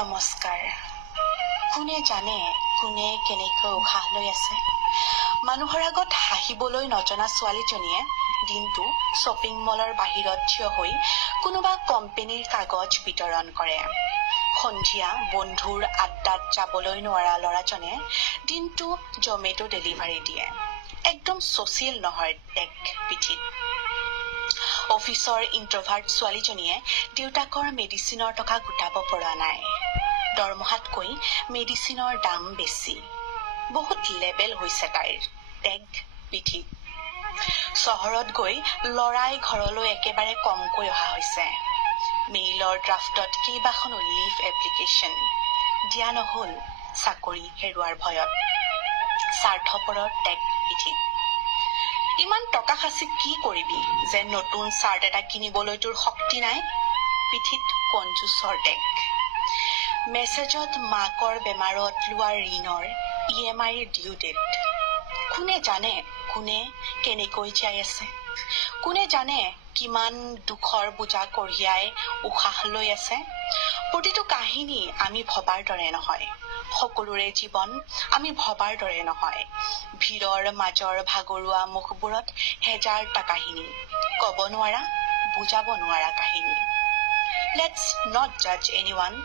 নমস্কাৰ। কোনে জানে কোনে কেনেকৈ উশাহ লৈ আছে? মানুহৰ আগত হাঁহিবলৈ নজনা ছোৱালীজনীয়ে দিনটো শ্বপিং মলৰ বাহিৰত থিয় হৈ কোনোবা কোম্পানীৰ কাগজ বিতৰণ কৰে। সন্ধিয়া বন্ধুৰ আড্ডাত যাবলৈ নোৱাৰা ল'ৰাজনে দিনটো জমেটো ডেলিভাৰী দিয়ে। একদম ছচিয়েল নহয় টেক পিঠিত। অফিচৰ ইন্ট্ৰভাৰ্ট ছোৱালীজনীয়ে দেউতাকৰ মেডিচিনৰ টকা গোটাব পৰা নাই। দৰমহাতকৈ মেডিচিনৰ দাম বেছি। বহুত লেবেল হৈছে তাইৰ টেগ পিঠিত। চহৰত গৈ লৰাই ঘৰলৈ একেবাৰে কমকৈ অহা হৈছে। মেইলৰ ড্ৰাফটত কেইবাখনো লিভ এপ্লিকেশ্যন দিয়া নহল চাকৰি হেৰুৱাৰ ভয়ত। স্বাৰ্থপৰৰ টেগ পিঠিত। ইমান টকা সাঁচি কি কৰিবি যে নতুন চাৰ্ট এটা কিনিবলৈ তোৰ শক্তি নাই? পিঠিত কঞ্জুচৰ টেগ। মেছেজত মাকৰ বেমাৰত লোৱা ঋণৰ EMIৰ ডিউ ডেট। কোনে জানে কোনে কেনেকৈ জীয়াই আছে? কোনে জানে কিমান দুখৰ বোজা কঢ়িয়াই উশাহ লৈ আছে? প্ৰতিটো কাহিনী আমি ভবাৰ দৰে নহয়। সকলোৰে জীৱন আমি ভবাৰ দৰে নহয়। ভিৰৰ মাজৰ ভাগৰুৱা মুখবোৰত হেজাৰটা কাহিনী, কব নোৱাৰা বুজাব নোৱাৰা কাহিনী। Let's not judge anyone